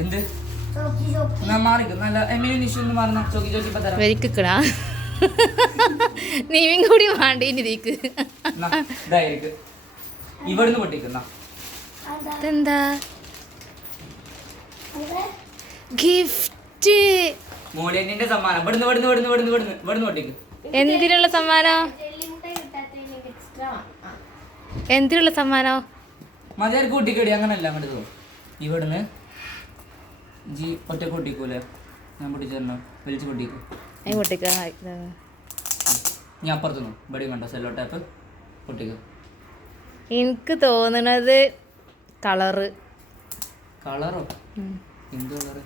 എന്ത് മാറിക്കും നല്ല എമിനു നിഷു എന്ന് പറഞ്ഞ ചോക്കി ചോക്കി ഇപ്പൊ തരാം. വരിക്കടാ നീയും കൂടി വേണ്ടീനിക്ക് ഇതായിരിക്കും ഇവിടുന്ന് പൊട്ടിക്കുന്ന എന്താ ഗിഫ്റ്റ് മോളിയന്റെ സമ്മാനം ഇവിടുന്ന് ഇവിടുന്ന് ഇവിടുന്ന് ഇവിടുന്ന് ഇവിടുന്ന് ഇവിടുന്ന് പൊട്ടിക്ക്. എന്തിനുള്ള സമ്മാനോ? എന്തിനുള്ള സമ്മാനോ? മതിയാർക്ക് പൊട്ടിക്കടി അങ്ങനല്ല അങ്ങോട്ട് ഇവിടുന്ന് ജി ഒറ്റ പൊട്ടിക്കൂല ഞാൻ പൊട്ടിച്ചോ വലിച്ചു പൊട്ടിക്കും. ഞാൻ അപ്പുറത്തുനിന്നു ഇവിടെ കണ്ടോ സെല്ലോ ടാപ്പ് പൊട്ടിക്കും. എനിക്ക് തോന്നണത് കളറ്. കളറോ? എന്ത് കളറ്?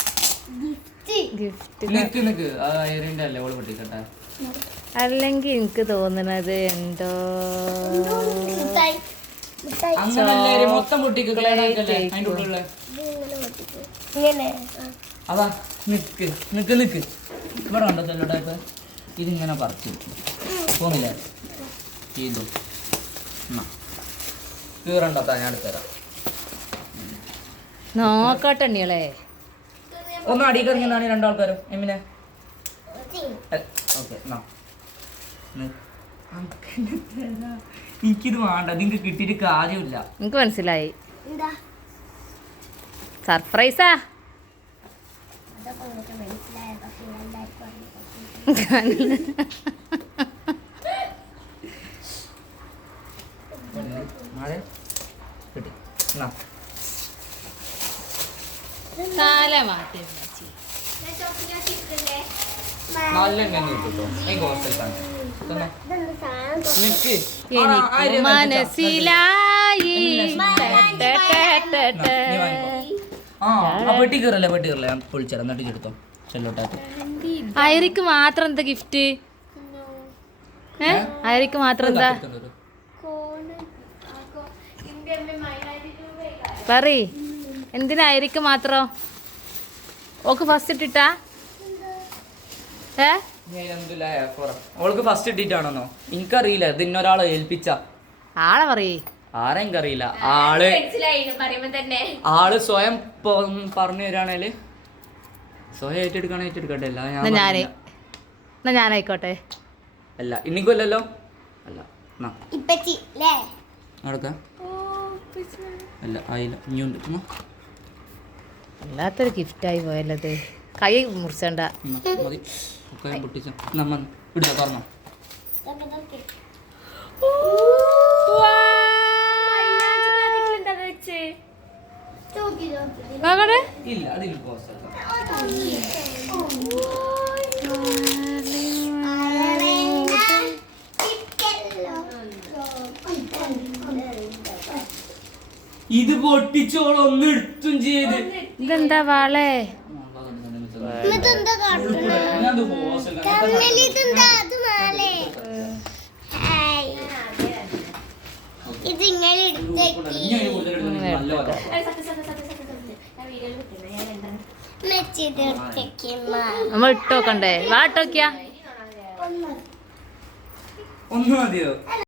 ഗിഫ്റ്റ് നിക്ക് നിക്ക് ആ അയറിന്റെ അല്ലേ ഓള് പൊട്ടിക്കട്ടെ. അല്ലെങ്കിൽ എനിക്ക് തോന്നണത് എന്തോ അങ്ങനല്ലേ മൊത്തം പൊട്ടിക്കല്ലേ അതിന്റെ ഉള്ളിലുള്ള അതാ നിക്ക് നിക്ക് നിക്ക് ഇവിടെ കണ്ടോ സെല്ലോ ടാപ്പ് ഇതിങ്ങനെ പറിച്ചു പോന്നില്ല ചെയ്തു കീറണ്ടത്താ ഞാൻ എടുത്തരാം. നോക്കട്ടെണ്ണികളെ ഒന്ന് അടിയിൽ ഇറങ്ങിയതാണ് രണ്ടാൾക്കാരും എമ്മിനെ ഓക്കെ എനിക്കിത് വേണ്ട നിങ്ങൾക്ക് കിട്ടിയിട്ട് കാര്യമില്ല. എനിക്ക് മനസ്സിലായി സർപ്രൈസാ. എനിക്ക് മനസ്സിലായി. പെട്ടി കയറല്ലേ പെട്ടി കയറല്ലേ ഞാൻ പൊളിച്ചേരാം എന്നിട്ട് എടുത്തോ ചെല്ലോട്ടാത്ത്. ഐറിക്ക് മാത്രം എന്താ ഗിഫ്റ്റ്? ഐറിക്ക് മാത്രം എന്താ പറയ്? എന്തിനാ ഐറിക്ക് മാത്രം? ഓക്ക് ഫസ്റ്റ് ഇട്ടിട്ടാ? ഓൾക്ക് ഫസ്റ്റ് ഇട്ടിട്ടാണെന്നോ? എനിക്കറിയില്ല. ഇത് ഇന്നൊരാളെ ഏൽപ്പിച്ച ആളെ പറയേ. ആരെ എനിക്കറിയില്ല. ആള് സ്വയം പറഞ്ഞു തരാണേല് സ്വയം ഏറ്റെടുക്കണേ ഏറ്റെടുക്കട്ടെ. എന്നാ ഞാനായിക്കോട്ടെ. അല്ല ഇന്നിക്കൊല്ലല്ലോ അല്ല നടക്ക അല്ല ആയില്ല ഇനിയുണ്ട്. വല്ലാത്തൊരു ഗിഫ്റ്റായി പോയല്ലത്. കൈ മുറിച്ചണ്ട മതി ഒക്കെ പൊട്ടിച്ച നമ്മ ഇടുക പറഞ്ഞോ. ഇല്ല അതിൽ ഇത് പൊട്ടിച്ചോളൊന്നും എടുത്തും ചെയ്ത്. ഇതെന്താ വാളേ? നമ്മൾ ഇട്ടോക്കണ്ടേ? വാട്ടോക്കിയാ ഒന്നും മതിയോ?